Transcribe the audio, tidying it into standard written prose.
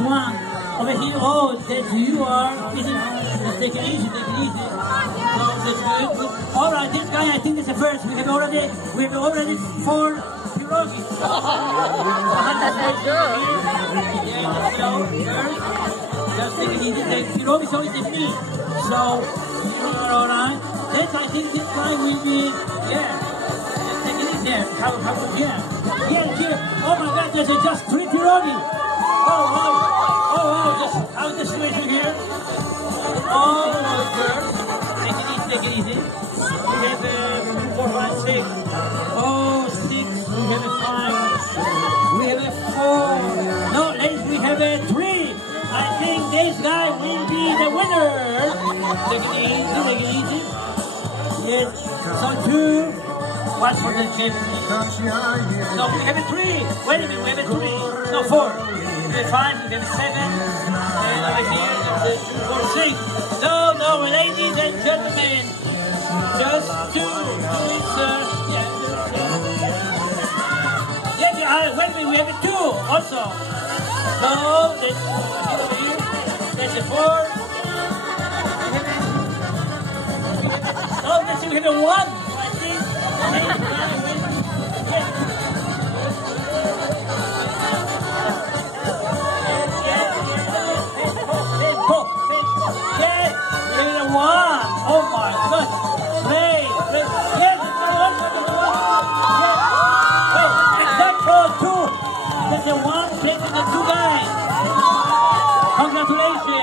last one. Over here, oh, that you are. Listen, take it easy, take it easy. So that's good. All right, this guy, I think is the first. We have already 4 Pirogi. Just take it easy. The Pirogi so is the me. So, all right. Then I think this guy will be, yeah. Just take it easy there. How, yeah. Yeah. Oh my God, there's just 3 Pirogi. How's the situation here? Oh, good. Take it easy. We have 4, 5, 6. Oh, 6. We have a 5. We have a 4. No, ladies, we have a 3. I think this guy will be the winner. Take it easy. Yes. So 2. Watch for the championship. So we have a 3. Wait a minute, we have a 3. No, 4. We have 5, we have 7. And over here, there's 6. No, ladies and gentlemen, just 2 points, wait a minute, we have a 2 also. So, there's a 4. We have a 1, I think. Oh my God! Play! Yes, it's the 1 for the 1. Yes. Wait, except for 2. There's a 1 playing with the 2 guys. Congratulations!